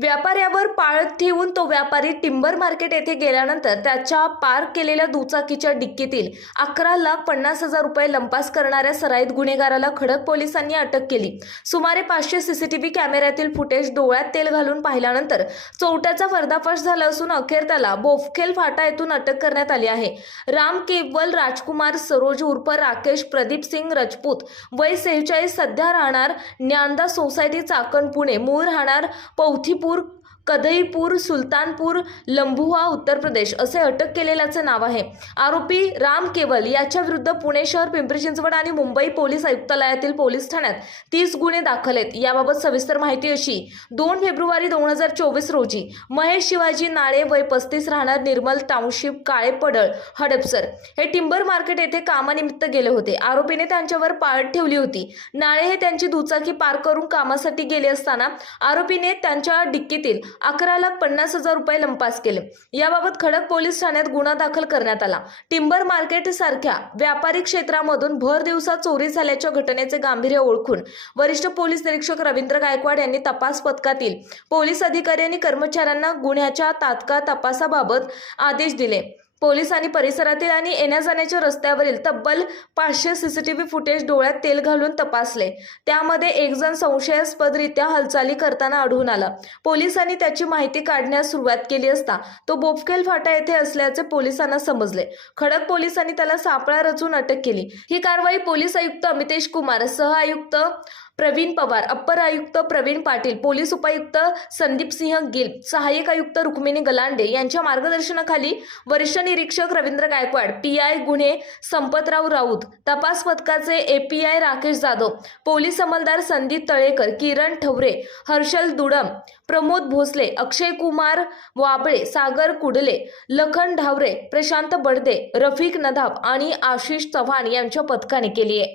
व्यापाऱ्यावर पाळत ठेवून तो व्यापारी टिंबर मार्केट येथे गेल्यानंतर त्याच्या पार्क केलेल्या दुचाकीच्या डिक्कीतील अकरा लाख पन्नास हजार रुपये लंपास करणाऱ्या सराईत गुन्हेगाराला खडक पोलिसांनी अटक केली. सुमारे पाचशे सीसीटीव्ही कॅमेऱ्यातील फुटेज डोळ्यात तेल घालून पाहिल्यानंतर चौट्याचा पर्दाफाश झाला असून अखेर त्याला बोफखेल फाटा येथून अटक करण्यात आली आहे. राम केवल राजकुमार सरोज उर्फ राकेश प्रदीप सिंग राजपूत वय सेहेचाळीस सध्या राहणार ज्ञानदा सोसायटी चाकण पुणे. मूळ राहणार திருப்பூர் कदईपूर सुलतानपूर लंबुहा उत्तर प्रदेश असे अटक केलेल्याचे नाव आहे. आरोपी राम केवल याच्या विरुद्ध पुणे शहर पिंपरी चिंचवड आणि मुंबई पोलीस आयुक्तालयातील पोलीस ठाण्यात तीस गुन्हे दाखल आहेत. याबाबत सविस्तर माहिती अशी दोन फेब्रुवारी दोन हजार चोवीस रोजी महेश शिवाजी नाळे वय पस्तीस राहणार निर्मल टाउनशिप काळे पडळ हडपसर हे टिंबर मार्केट येथे कामानिमित्त गेले होते. आरोपीने त्यांच्यावर पाळत ठेवली होती. नाळे हे त्यांची दुचाकी पार करून कामासाठी गेले असताना आरोपीने त्यांच्या डिक्कीतील अकरा लाख पन्नास हजार रुपये लंपास केले. याबाबत खडक पोलीस ठाण्यात गुन्हा दाखल करण्यात आला. टिंबर मार्केट सारख्या व्यापारी क्षेत्रामधून भर दिवसात चोरी झाल्याच्या घटनेचे गांभीर्य ओळखून वरिष्ठ पोलीस निरीक्षक रवींद्र गायकवाड यांनी तपास पथकातील पोलीस अधिकारी आणि कर्मचाऱ्यांना गुन्ह्याच्या तात्काळ तपासाबाबत आदेश दिले. पोलिसांनी परिसरातील आणि येण्या जाण्याच्या रस्त्यावरील तब्बल पाचशे सीसीटीव्ही फुटेज डोळ्यात तेल घालून तपासले. त्यामध्ये एक जण संशयास्पदरित्या हालचाली करताना आढळून आला. पोलिसांनी त्याची माहिती काढण्यास सुरुवात केली असता तो बोपखेल फाटा येथे असल्याचे पोलिसांना समजले. खडक पोलिसांनी त्याला सापळा रचून अटक केली. ही कारवाई पोलीस आयुक्त अमितेश कुमार सह आयुक्त प्रवीण पवार अप्पर आयुक्त प्रवीण पाटील पोलीस उपायुक्त संदीप सिंह गिल सहाय्यक आयुक्त रुक्मिणी गलांडे यांच्या मार्गदर्शनाखाली वरिष्ठ निरीक्षक रवींद्र गायकवाड पी आय गुन्हे संपतराव राऊत तपास पथकाचे एपीआय राकेश जाधव पोलीस अंमलदार संदीप तळेकर किरण ठवरे हर्षल दुडम प्रमोद भोसले अक्षय कुमार वाबळे सागर कुडले लखन ढावरे प्रशांत बडदे रफिक नदाब आणि आशिष चव्हाण यांच्या पथकाने केली आहे.